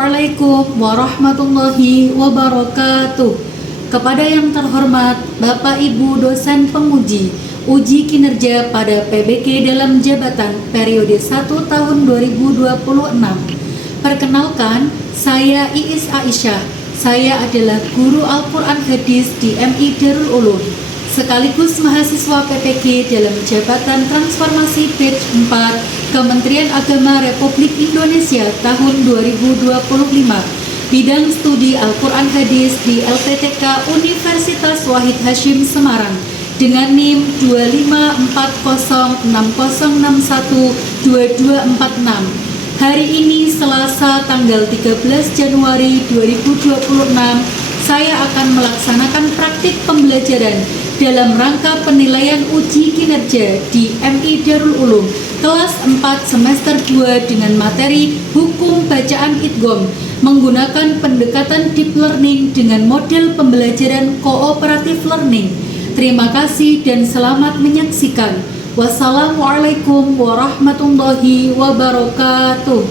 Assalamualaikum warahmatullahi wabarakatuh. Kepada yang terhormat Bapak Ibu dosen penguji uji kinerja pada PBK dalam jabatan periode 1 tahun 2026. Perkenalkan, saya Iis Aisyah. Saya adalah guru Al-Quran Hadis di MI Darul Ulum, sekaligus mahasiswa PPG dalam jabatan transformasi batch 4 Kementerian Agama Republik Indonesia tahun 2025, bidang studi Al-Quran Hadis di LPTK Universitas Wahid Hasyim Semarang dengan NIM 25406061226. Hari ini Selasa tanggal 13 Januari 2026, saya akan melaksanakan praktik pembelajaran dalam rangka penilaian uji kinerja di MI Darul Ulum kelas 4 semester 2 dengan materi Hukum Bacaan Idgham menggunakan pendekatan deep learning dengan model pembelajaran kooperatif learning. Terima kasih dan selamat menyaksikan. Wassalamualaikum warahmatullahi wabarakatuh.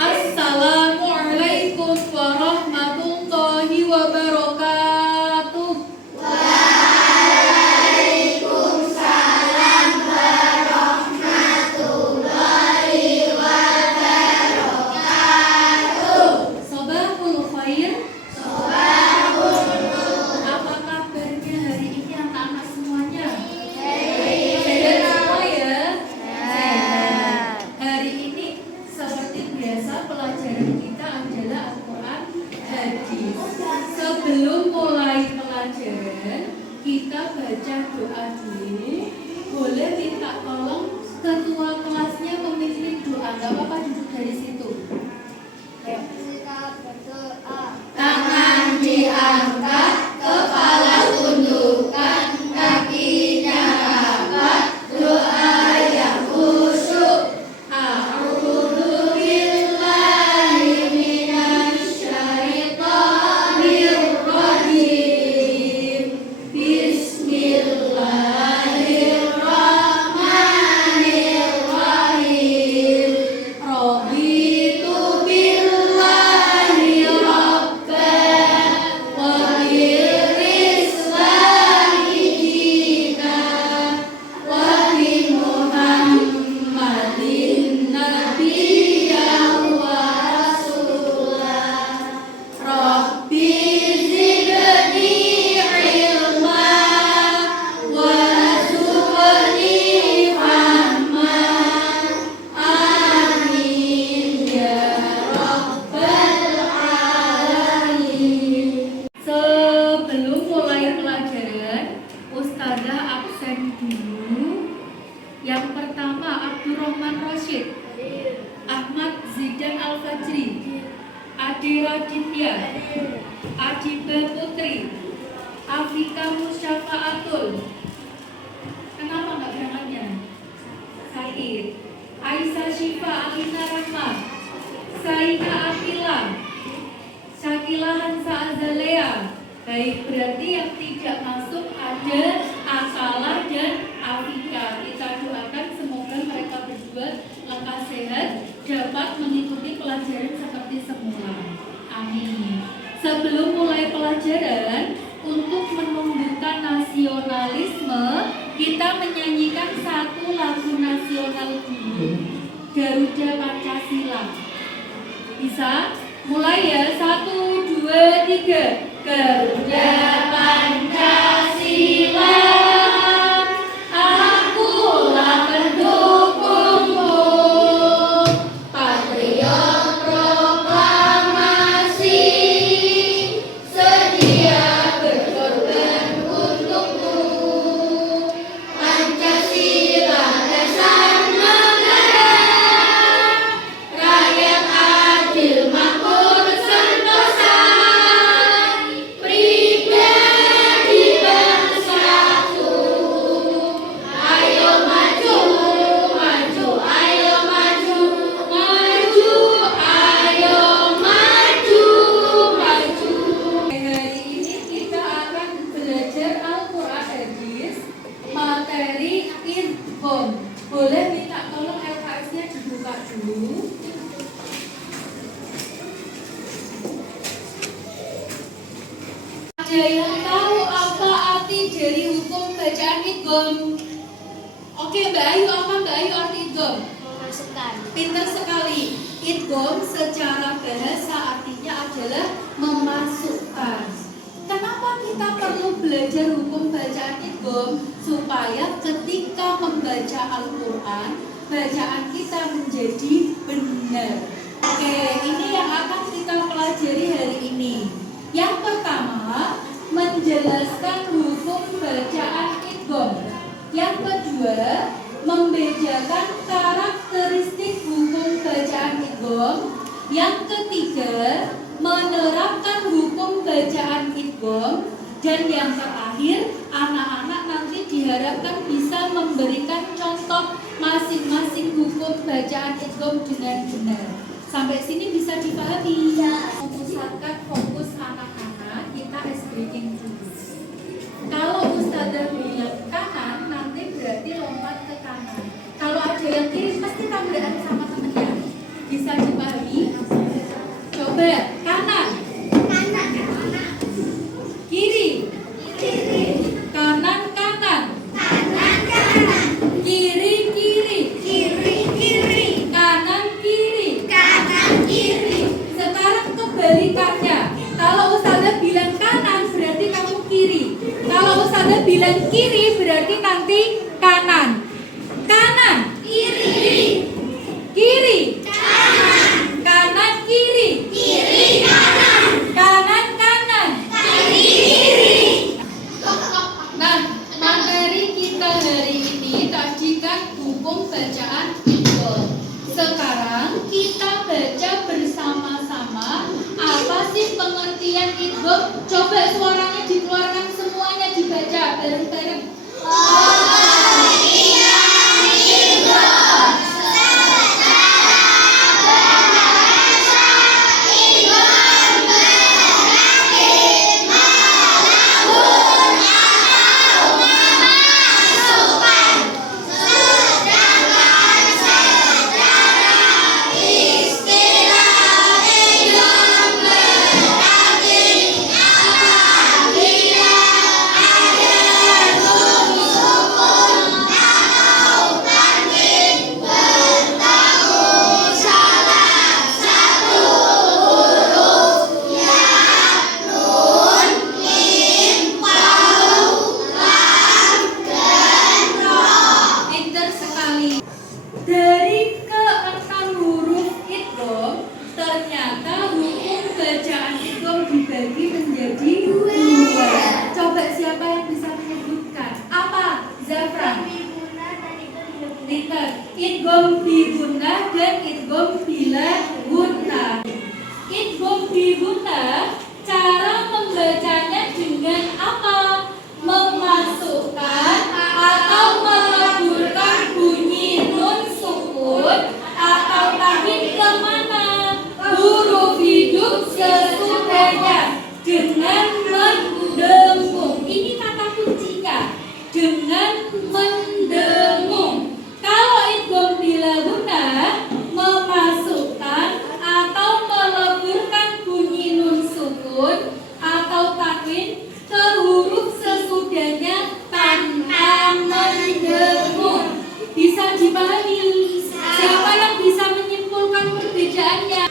Assalamualaikum warahmatullahi wabarakatuh. Waalaikumsalam warahmatullahi wabarakatuh. Sobahul khair. Sobahul Apa kabarnya hari ini anak-anak semuanya? khair. Sehat semua ya? Sehat. Hari ini seperti biasa pelajaran kita adalah Al-Quran Hadis. Sebelum mulai pelajaran, kita baca doa dulu. Boleh minta tolong ketua kelasnya memimpin doa. Gak apa-apa, duduk dari situ. Kita berdoa. Tangan diangkat, kepala tundukkan, kakinya rapat, doa yang khusyuk. A'udzu billahi minasyaitonir rajim. Bismillahirrahmanirrahim. Raditu billahi rabban wa bil islami dinan wa bi Muhammadin nabiyyan wa rasulah. Rabbi zidni ilma warzuqni fahma. Amin ya rabbal alamin. Sebelum mulai pelajaran, Ustazah absen dulu. Yang pertama Abdurrahman Rosyid, Ahmad Zidan Al-Fajri, Adi Raditya, Adiba Putri, Afika Musyafaatul. Kenapa nggak berangkatnya? Said, Aisyah Syifa Alina Rahma, Saika Akila, Syakila Hansa Azalea. Baik, berarti yang tidak masuk ada Asalah dan Afika. Kita doakan semoga mereka berdua langkah sehat, dapat mengikuti pelajaran seperti semula. Amin. Sebelum mulai pelajaran, untuk menumbuhkan nasionalisme, kita menyanyikan satu lagu nasional dulu, Garuda Pancasila. Bisa? Mulai ya, 1, 2, 3. Garuda Pancasila, akulah pendukungmu, patriot proklamasi, sedia berkorban untukmu. Pancasila dasar negara, rakyat adil makmur sentosa, pribadi idgham? Oke, Mbak Ayu, apa Mbak Ayu arti idgham? Memasukkan. Pintar sekali. Idgham secara bahasa artinya adalah memasukkan. Kenapa kita perlu belajar hukum bacaan idgham? Supaya ketika membaca Al-Quran, bacaan kita menjadi benar. Oke, ini yang akan kita pelajari hari ini. Yang pertama, menjelaskan hukum bacaan idgham. Yang kedua, membedakan karakteristik hukum bacaan idgham. Yang ketiga, menerapkan hukum bacaan idgham. Dan yang terakhir, anak-anak nanti diharapkan bisa memberikan contoh masing-masing hukum bacaan idgham dengan benar. Sampai sini bisa dipahami? Memusatkan fokus anak-anak, kita ice breaking dulu. Kalau Ustazah bilang kanan, nanti berarti lompat ke kanan. Kalau ada yang kiri, pasti tabrakan sama temennya. Bisa dipahami? Coba, kanan, kiri, kanan, kanan, kiri, kanan, kiri. Sekarang kebalikannya. Kalau Ustazah bilang kanan, berarti kamu kiri. Kalau Ustazah bilang kiri, berarti nanti kanan. Kanan, kiri, kanan, kiri, kanan, kanan. Nah, materi kita hari ini tadi kan hukum bacaan idgham. Sekarang kita baca bersama-sama apa sih pengertian idgham. Coba suaranya dikeluarkan semuanya, dibaca bareng-bareng. Pintar sekali. Dari ke-6 huruf idgham, ternyata hukum bacaan idgham dibagi menjadi 2. Coba siapa yang bisa menyebutkan? Apa? Zafran. Pintar. Idgham bi gunnah dan idgham bila gunnah. Idgham bi gunnah, cara membacanya dengan apa? Memasukkan atau meleburkan bunyi nun sukun atau tanwin kemana? Huruf hidup sesudahnya dengan mendengung. Ini kata kuncinya, dengan mendengung. Kalau idgham bila gunnah, memasukkan atau meleburkan bunyi nun sukun atau tanwin ke huruf sesudahnya tanpa mendengung. Bisa dipahami? Siapa yang bisa menyimpulkan perbedaannya?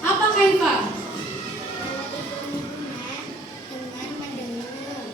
Apa Kaifa? Dengan mendengung.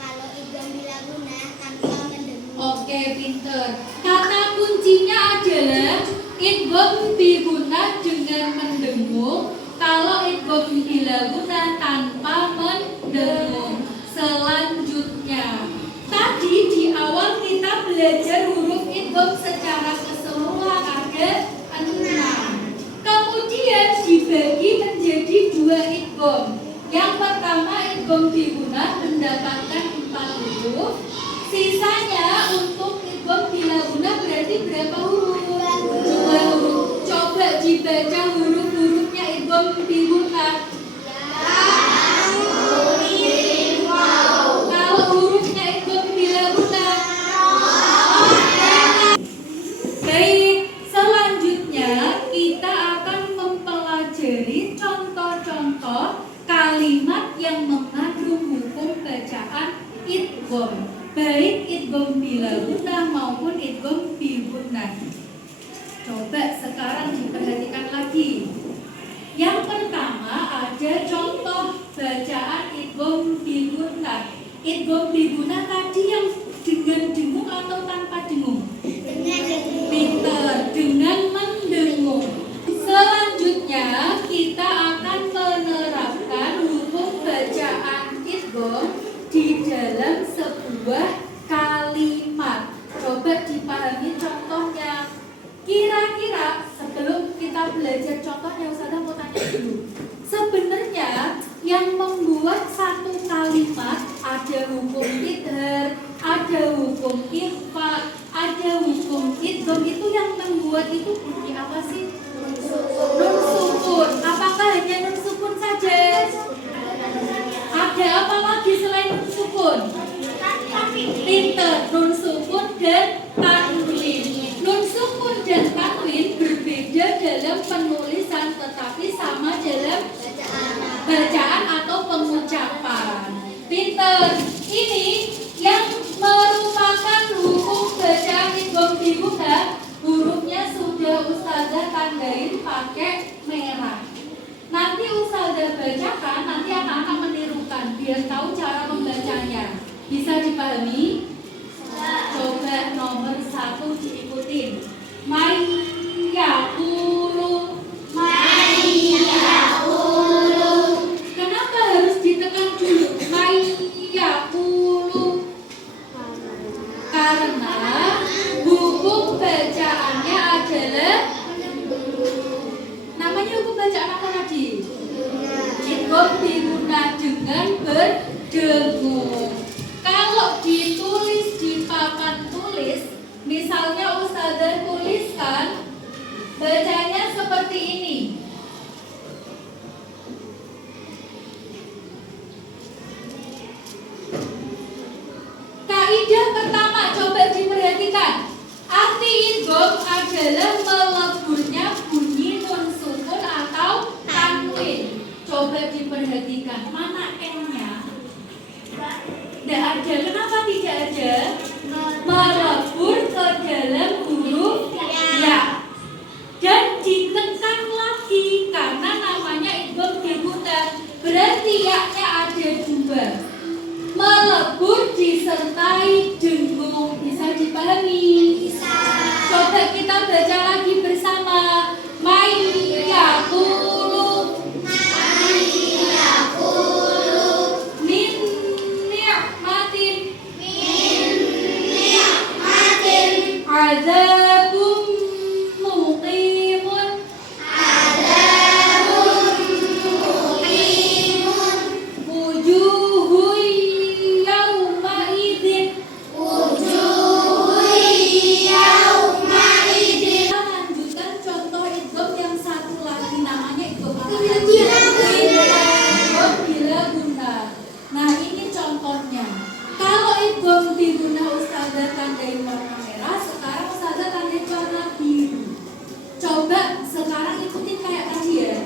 Kalau idgham bila gunnah tanpa mendengung. Oke, pinter. Kata kuncinya adalah idgham bi gunnah dengan mendengung. Kalau idgham bila gunnah tanpa mendengung. Selanjutnya, tadi di awal kita belajar huruf idgham secara keseluruhan ada 6. Kemudian dibagi menjadi 2 idgham. Yang pertama idgham bi gunnah mendapatkan 4 huruf. Sisanya untuk idgham bila gunnah berarti berapa huruf? 2 huruf. Coba dibaca huruf-hurufnya idgham bi gunnah. Kalau hurufnya idgham bila gunnah. Baik, selanjutnya kita akan mempelajari contoh-contoh kalimat yang mengandung hukum bacaan idgham. baik idgham bila gunnah maupun idgham bi gunnah. Coba sekarang diperhatikan lagi. Yang pertama ada contoh bacaan idgham bi gunnah. Idgham bi gunnah tadi yang dengan dengung atau tanpa dengung? Pinter, dengan mendengung. Selanjutnya kita akan menerapkan hukum bacaan idgham di dalam sebuah kalimat. Coba dipahami contohnya. Kira-kira sebelum kita belajar contohnya, Ustazah mau tanya dulu. Sebenarnya yang membuat satu kalimat ada hukum idhar, ada hukum ikhfa, ada hukum idgham, itu yang membuat itu bunyi apa sih? Nun sukun. Apakah hanya nun sukun saja? Ada apa lagi selain nun sukun? Pinter, nun sukun dan tanwin. Nun sukun dan tanwin berbeda dalam penulisan tetapi sama dalam bacaan atau pengucapan. Pinter. Ini yang merupakan hukum bacaan idgham bi gunnah. Hurufnya sudah Ustazah tandain pakai merah. Nanti Ustazah bacakan, nanti anak-anak menirukan biar tahu cara membacanya. Bisa dipahami? Coba nomor 1 diikutin. Mayyaqulu. Kenapa harus ditekan dulu? Mayyaqulu. Karena hukum bacaannya adalah, namanya hukum bacaan apa tadi? Idgham bi gunnah dengan berdengung. Kalau ditulis di papan tulis, misalnya Ustazah tuliskan, bacanya seperti ini. Kaidah pertama, coba diperhatikan. Arti idgham adalah meleburnya bunyi nun sukun atau tanwin. Coba diperhatikan, mana N-nya? Tidak ada. Kenapa tidak ada? Melebur ke dalam huruf ya. Dan ditekan lagi karena namanya idgham bi gunnah. Berarti ya-nya ada 2. Melebur disertai dengung. Bisa dipahami? Bisa. Coba kita baca lagi bersama. Mayyaqulu. Min ni'matin. Azabun muqimun. Wujuhun yawma idzin. Kita lanjutkan contoh idgham yang satu lagi, namanya idgham apa? Idgham bila gunnah. Nah, ini contohnya. Kalau idgham bi gunnah Ustazah tandain warna merah, sekarang Ustazah tandain warna biru. Coba sekarang ikutin kayak tadi ya.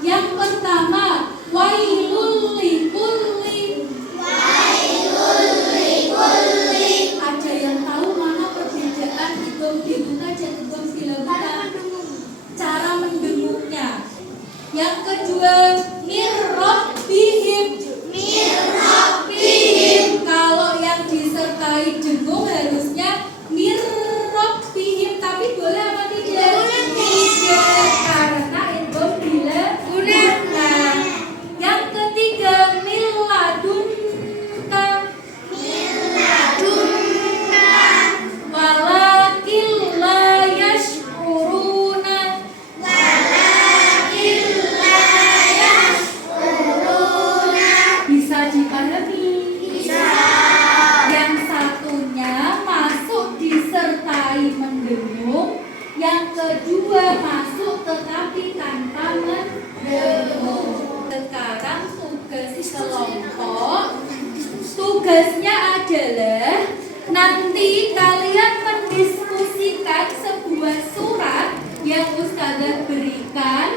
Yang pertama, wailul likulli. Ada yang tahu mana perbedaan idgham bi gunnah dan idgham bila gunnah? Cara mendengungnya. Yang kedua, mir rabbihim. Kalau yang disertai dengung harusnya mir rabbihim, tapi boleh apa tidak? Tidak, karena idgham bila gunnah. Yang ketiga, milladunka. Walakin la yash'uruna. Bisa dipahami? Bisa. Yang satunya masuk disertai mendengung, yang kedua masuk tetapi tanpa mendengung. Sekarang tugas kelompok, tugasnya adalah nanti kalian mendiskusikan sebuah surat yang Ustazah berikan,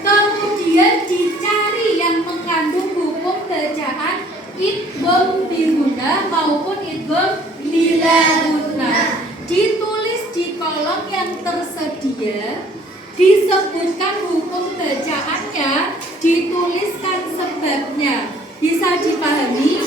kemudian dicari yang mengandung hukum bacaan idgham bi gunnah maupun idgham tuliskan sebabnya. Bisa dipahami?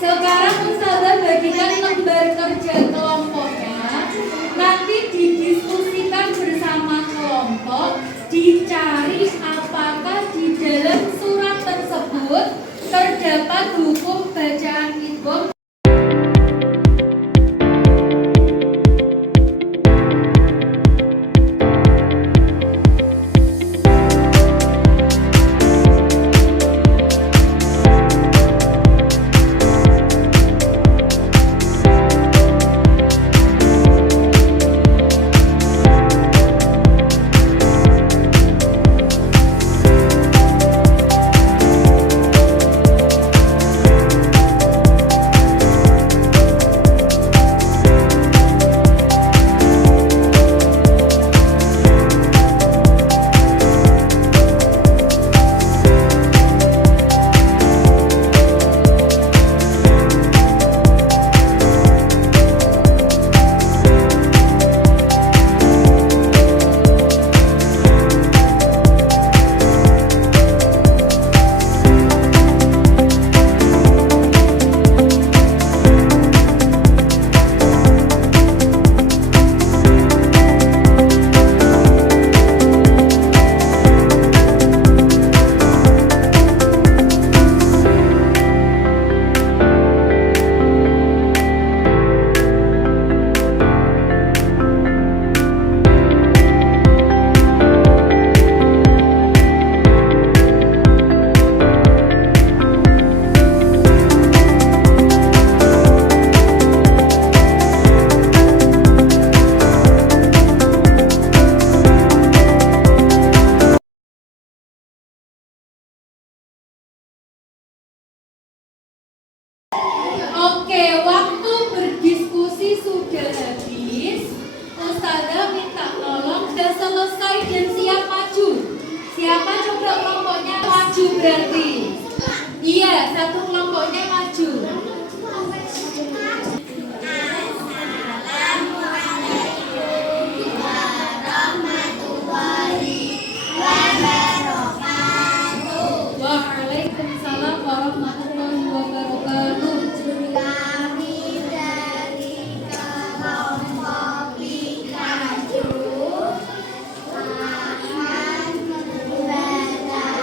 Sekarang Ustazah bagikan lembar kerja kelompoknya. Nanti didiskusikan bersama kelompok, dicari apakah di dalam surat tersebut terdapat hukum bacaan idgham. Oke, waktu berdiskusi sudah habis. Ustazah minta tolong sudah selesai dan siap maju. Siapa coba kelompoknya maju berarti? Iya, satu kelompoknya maju. Waalaikumsalam warahmatullahi wabarakatuh. Kami dari kelompok Pikachu akan membacakan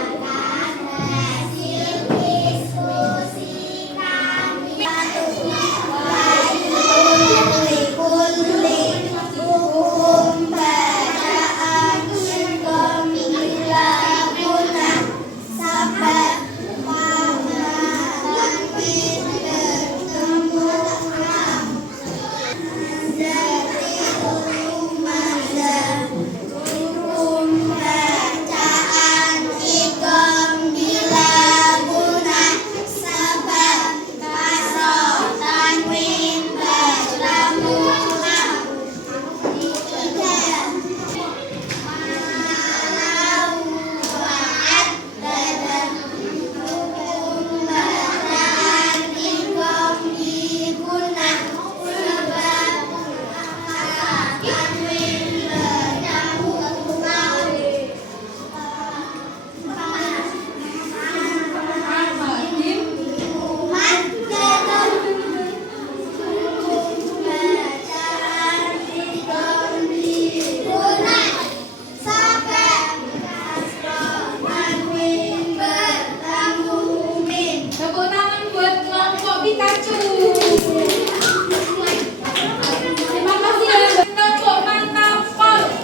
hasil diskusi kami. Hukum bacaan idgham bila guna sabab makna tanwin bertemu lam menjadi rumazah. Hukum bacaan idgham bila guna sabab kasroh tanwin bertemu lam. Tepuk tangan buat kelompok Pikachu. Terima kasih ya kelompok Mantapol.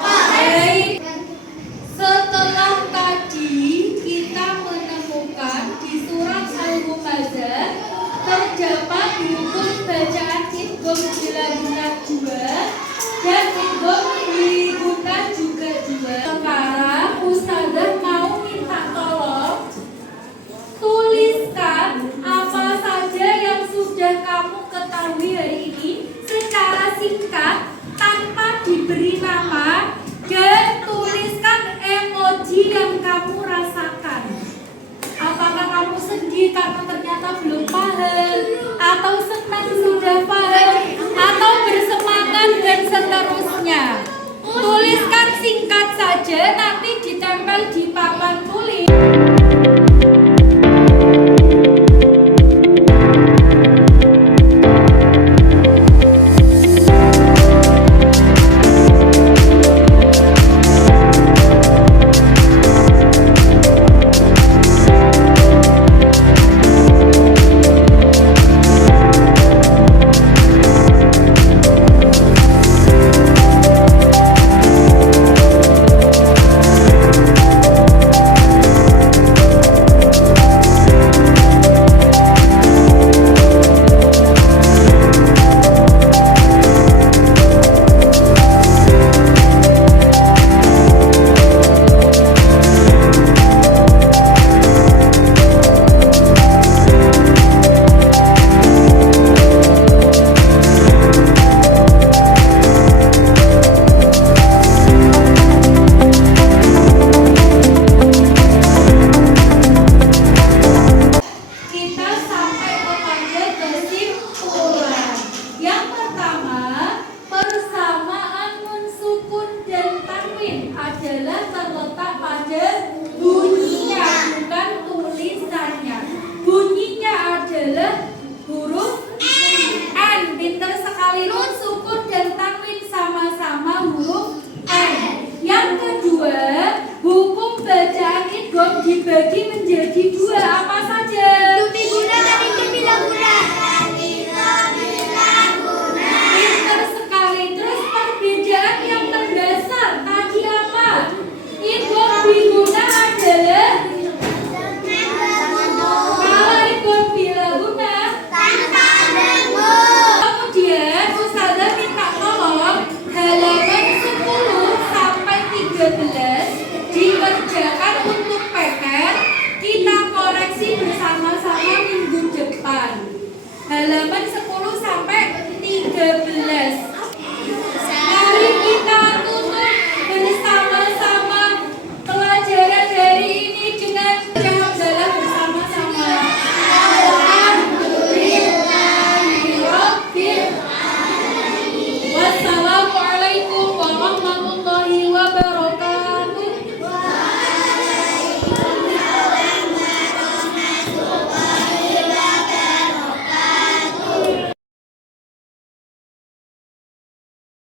Baik. Setelah tadi kita menemukan di surat Al-Humazah terdapat hukum bacaan idgham bila guna 2 dan idgham diguna juga 2. Sekarang Ustazah mau minta tolong tuliskan apa saja yang sudah kamu ketahui hari ini secara singkat tanpa diberi nama dan tuliskan emoji yang kamu rasakan. Apakah kamu sedih karena ternyata belum paham, atau senang sudah paham, atau seterusnya. Tuliskan singkat saja, nanti ditempel di papan tulis. Dibagi menjadi dua, apa saja?